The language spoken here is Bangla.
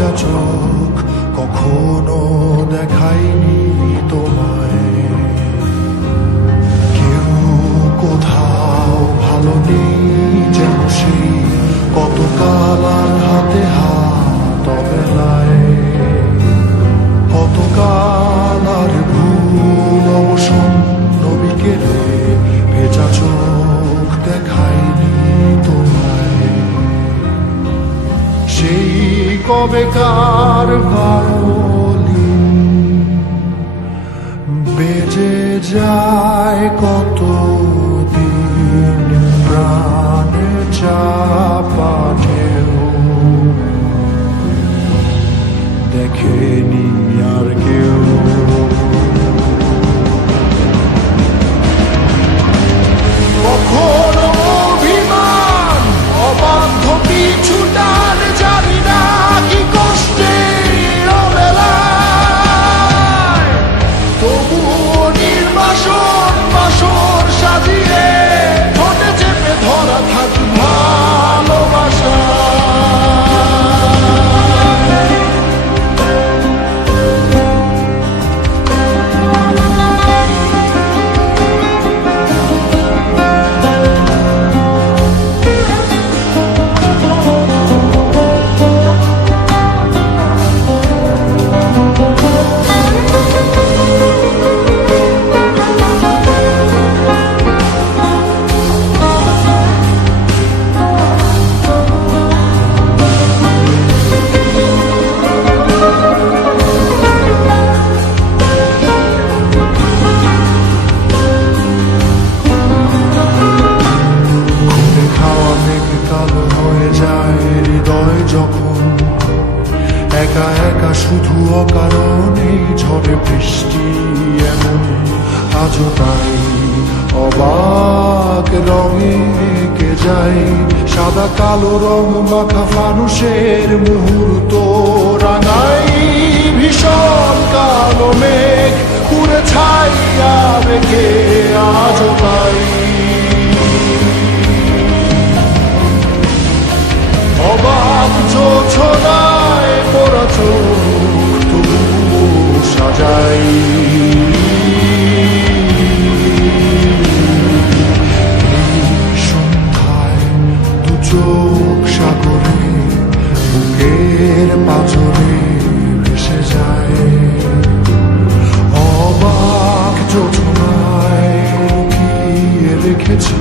ভেজা চোখ কখনো দেখায়নি তোমায়। কেউ কোথাও ভালো নেই যেন সেই কতকাল আর হাতে হাত অবেলায়, কতকাল আর ভুল অবসন্ন বিকেলে ভেজা চোখ দেখায়নি তোমায়। সেই কবেকার ভায়োলিন বেজে যায় কত দিন প্রাণে চাপা ঢেউ, দেখেনি আর কেউ। কখনো অভিমান অবাধ্য পিছু টান, জানি না কি কষ্টে অবেলায়, তবুও নির্বাসন বাসর সাজিয়ে ঠোঁটে চেপে ধরা থাক ভালোবাসা। যখন একা একা শুধু অকারণে ঝড়ে বৃষ্টি এমন, আজও তাই অবাক রঙে এঁকে যায় সাদা কালো রং মাখা ফানুষের মুহূর্ত রাঙাই। ভীষণ কালো মেঘ পুরে ছাইয়া রেখে আজও তাই অবাক জোছনায় পোড়া চোখ তবু সাজাই। সন্ধ্যায় দু চোখ সাগরে বুকের পাঁজরে ভেসে যায়, অবাক জোছনায় লুকিয়ে রেখেছি